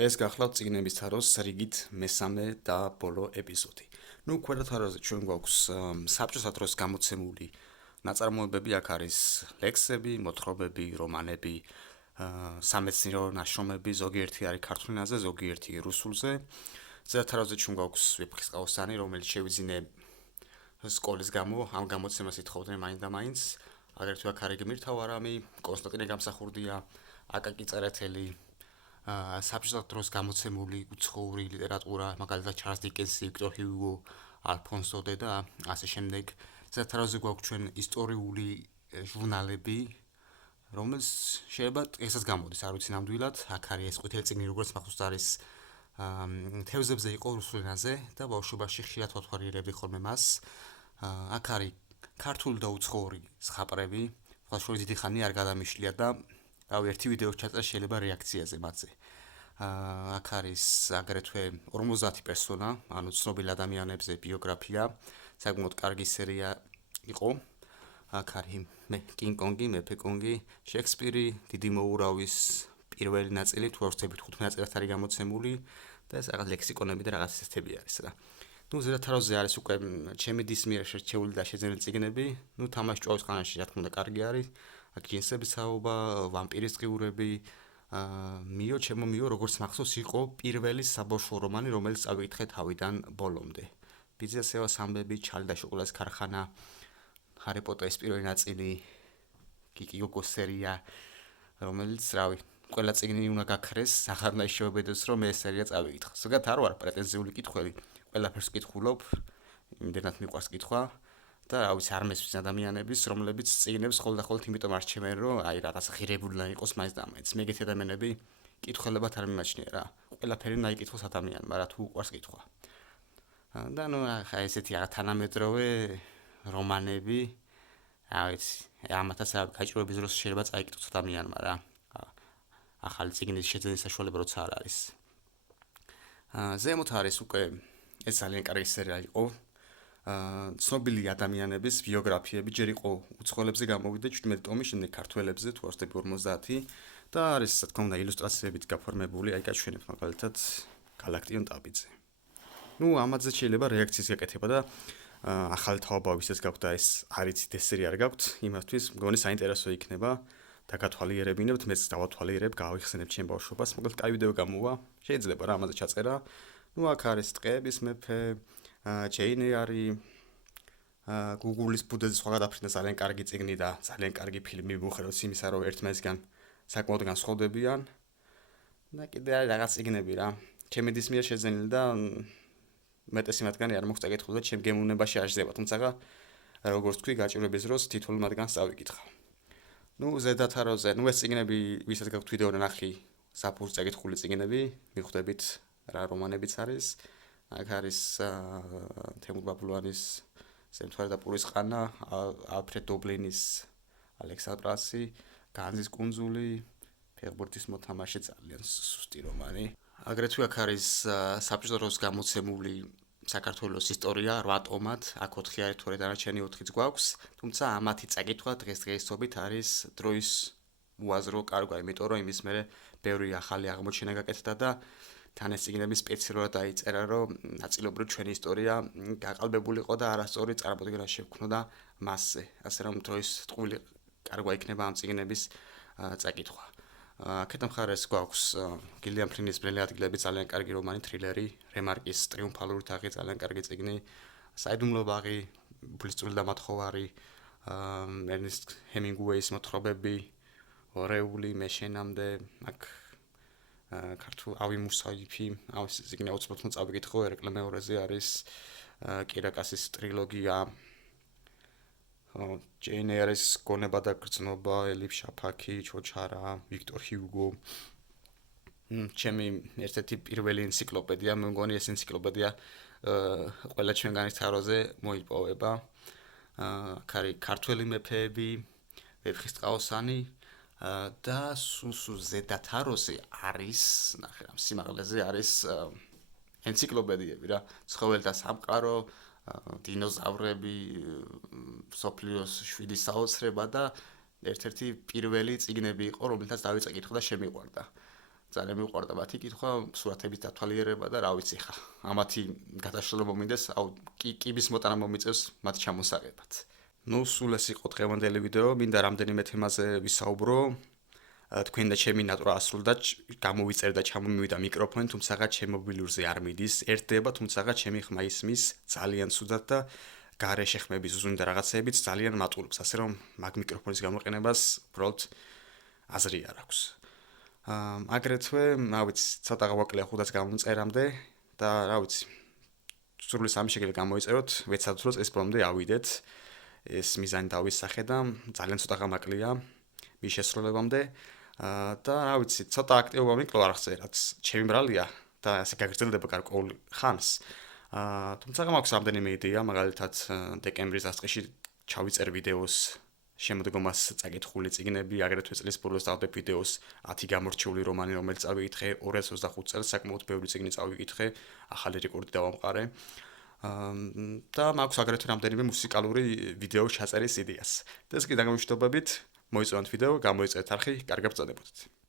ეს გახლავთ წიგნების თაროს რიგით მესამე და ბოლო ეპიზოდი. ქვედა თაროზე ჩვენ გვაქვს საბჭოთა დროს გამოცემული ნაწარმოებები, აქ არის ლექსები, მოთხრობები, რომანები, სამეცნიერო ნაშრომები, ზოგიერთი არის ქართულ ენაზე, ზოგიერთი რუსულზე. ზედა თაროზე ჩვენ გვაქვს ვეფხისტყაოსანი, რომელიც შევიძინე სკოლის გამო, ამ გამოცემას ითხოვდნენ მაინც და მაინც. აგრეთვე აქ არის გმირთა ვარამი, კონსტანტინე გამსახურდია, აკაკი წერეთელი, საბჭოთა დროს გამოცემული უცხოური ლიტერატურა, მაგალითად ჩარლზ დიკენსი, ვიქტორ ჰიუგო, ალფონსო დე და ასე შემდეგ. ზედა თაროზე გვაქვს ჩვენ ისტორიული ჟურნალები, რომელიც შეიძლება დღესაც გამოდის, არ ვიცი ნამდვილად. აქ არის ეს ყვითელი წიგნი, როგორც მახსოვს არის თევზებზე იყო რუსულ ენაზე და ბავშვობაში ხშირად ვათვალიერებდი ხოლმე მას. აქ არის ქართული და უცხოური ზღაპრები, ხოლმე შორის დიდი ხანი არ გადამიშლია და ერთი ვიდეო ჩაწერა შეიძლება რეაქციაზე მათზე. აქ არის აგრეთვე 50 პერსონა, ანუ ცნობილ ადამიანებზე ბიოგრაფია, საკმაოდ კარგი სერია იყო. აქ არის კინგ კონგი, მეფე კონგი, შექსპირი, დიდი მოურავის პირველი ნაწილი, თუ არ ვცდებით 5 ნაწილად არის გამოცემული და ეს რაღაც ლექსიკონები და რაღაც ესეთები არის რა. ზედა თაროზე არის უკვე ჩემი დის მიერ შერჩეული და შეძენილი წიგნები, თამაში ჭვავის ხანაში რა თქმა უნდა კარგი არის. აქ ჯინსების საუბა, ვამპირის დღიურები, მიო ჩემო მიო, როგორც მახსოვს იყო პირველი საბავშვო რომანი, რომელიც წავიკითხე თავიდან ბოლომდე. ბიზნესეოს ამბები, ჩარლი და შოკოლადის ქარხანა, ჰარი პოტერის პირველი ნაწილი, კიკი გოგოს სერია, რომელიც რავი, ყველა წიგნი უნდა გაქრეს, ახლა უნდა ისჩვევებოდეს, რომ ეს სერია წავიკითხო. ზოგადად არ ვარ პრეტენზიული კითხველი, ყველაფერს კითხულობ, იმდენად მიყვარს კითხვა. და რა ვიცი, არ მესვრის ადამიანების, რომლებიც წიგნებს ხოლმე იმიტომ არჩევენ, რომ აი რაღაც ღირებულიდან იყოს მაინც და მაინც. მეგეთი ადამიანები კითხველებად არ მიმაჩნია რა. ყველაფერი უნდა იკითხოს ადამიანმა, რა თუ უყვარს კითხვა. და ახლა ესეთი რაღაც თანამედროვე რომანები, რა ვიცი, ამათაც გაჭირვების დროს შეიძლება წაიკითხოს ადამიანმა რა. ახალი წიგნის შეძენის საშუალება როცა არ არის. ზემოთ არის უკვე ეს ძალიან კარგი სერია იყო. ცნობილი ადამიანების ბიოგრაფიები, ჯერ იყო უცხოელებზე გამოვიდა 17 ტომი, შემდეგ ქართველებზე, თუ არ ვცდები 50 და არის რა თქმა უნდა ილუსტრაციებით გაფორმებული, აი გაჩვენებ მაგალითად გალაქტიონ ტაბიძე. ამაზე შეიძლება რეაქციის გაკეთება და ახალი თაობა ვისაც გაქვთ და ეს არიცით ეს სერია არ გაქვთ, იმათთვის მგონი საინტერესო იქნება და გათვალიერებინებთ, მეც დავათვალიერებ, გავიხსენებ ჩემ ბავშვობას, მოკლედ კაი ვიდეო გამოვა, შეიძლება რა ამაზე ჩაწერა. აქ არის ტყეების მეფე, ჯეინ ეარი, გუგულის ბუდეზე სხვა გადაფრინდა ძალიან კარგი წიგნი და ძალიან კარგი ფილმი მიუხედავად იმისა, რომ ერთმანეთისგან საკმაოდ განსხვავდებიან. და კიდე არის რაღაც წიგნები რა. ჩემი დის მიერ შეძენილი და მეტესი მათგანი არ მოხდა კითხული და ჩემ გემოვნებაში აღზევა, თუმცა როგორც თქვი, გაჭირვების დროს თითოეულ მათგანს წავიკითხა. ზედა თაროზე, ეს წიგნები, ვისაც გაქვთ ვიდეო ნახი, საფუძს წაკითხული წიგნები, მიხვდებით რა რომანებიც არის. აქ არის თემურ ბაბლუანის ზემთვარე და პურის ყანა, ალფრედ დობლინის ალექსანდრასი, განძის კუნძული, ფეხბურთის მოთამაშე, ძალიან სუსტი რომანი. აგრეთვე აქ არის საბჭოთა დროს გამოცემული საქართველოს ისტორია 8 ტომად, აქ 4 არის, თორე დანარჩენი 4-იც გვაქვს, თუმცა ამათი წაკითხვა დღესდღეობით არის დროის უაზრო კარგვა, იმიტომ რომ იმის მერე ბევრი ახალი აღმოჩენა გაკეთდა და თან ეს წიგნები სპეციალურად დაიწერა, რომ ნაწილობრივ ჩვენი ისტორია გაყალბებულიყო და არასწორი წარმოდგენა შეგვქონოდა მასზე. ასე რომ დროის ტყუილი კარგვა იქნება ამ წიგნების წაკითხვა. აქეთ მხარეს გვაქვს გილიამ ფრინის ბრელი ადგილები, ძალიან კარგი რომანი, თრილერი, რემარკის ტრიუმფალური თაღი, ძალიან კარგი წიგნი, საიდუმლო ბაღი, ბლისწული და მათხოვარი, ერნესტ ჰემინგუეის მოთხრობები, ორეული, მე შენამდე, აქ ქართულ ავი მუსაიფი, ეს წიგნი აუცილებლად უნდა წავიკითხო, ერეკლე მეორეზე არის კირაკასის ტრილოგია, ჯეინ ეარის გონება და გრძნობა, ელიფ შაფაკი, ჩოჩარა, ვიქტორ ჰიუგო. ჩემი ერთ-ერთი პირველი ენციკლოპედია, მე მგონი ეს ენციკლოპედია ყველა ჩვენგანის თაროზე მოიპოვება. აქ არის ქართველი მეფეები, ვეფხისტყაოსანი და სულ ზედა თაროზე არის, ნახე რა სიმაღლეზე არის ენციკლოპედიები რა, ცხოველთა სამყარო, დინოზავრები, სოფლიოს 7 საოცრება და ერთ-ერთი პირველი წიგნები იყო, რომელთაც დავიწყე კითხვა და შემიყვარდა. ძალიან მიყვარდა მათი კითხვა, სურათების დათვალიერება და რა ვიცი ხა. ამათი გადაშლება მომინდეს, კიბის მოტანა მომიწევს მათ ჩამოსაღებად. ნუ სულ ეს იყო დღევანდელი ვიდეო, მინდა რამდენიმე თემაზე ვისაუბრო. თქვენ და ჩემი ნატვრა ასრულდა, გამოვიწერდა, ჩამომივიდა მიკროფონი, თუმცა ჩემ მობილურზე არ მიდის. ერთდება, თუმცა ჩემი ხმა ისმის ძალიან ცუდად და გარეშე ხმების ზუსტი და რაღაცეებიც ძალიან მატულობს, ასე რომ მაგ მიკროფონის გამოყენებას უბრალოდ აზრი არ აქვს. აგრეთვე, რა ვიცი, ცოტა გავაკლია 500 გამომწერამდე და რა ვიცი, სრული 3 შეგიძლია გამოიწეროთ, ვეცადოთ რომ ეს ბოლომდე ავიდეთ. ეს მიზანი დავისახე და ძალიან ცოტა გამაკლია მის შესრულებამდე. და რა ვიცი, ცოტა აქტივობა მიკლო არხზე, რაც ჩემი ბრალია და ასე გაგრძელდება გარკვეულ ხანს. თუმცა მაქვს რამდენიმე იდეა, მაგალითად დეკემბრის დასაწყისში ჩავიწერ ვიდეოს შემოდგომას წაკითხული წიგნები, აგრეთვე წლის ბოლოს დავდებ ვიდეოს 10 გამორჩეული რომანი, რომელიც წავიკითხე 2025 წელს, საკმაოდ ბევრი წიგნი წავიკითხე, ახალი რეკორდი დავამყარე. და მაქვს აგრეთვე რამდენიმე მუსიკალური ვიდეოს ჩაწერის იდეას. და ეს კი დაგმოშვიდობებით, მოიწონთ ვიდეო, გამოიწერეთ არხი, კარგად ბრძანებოდეთ.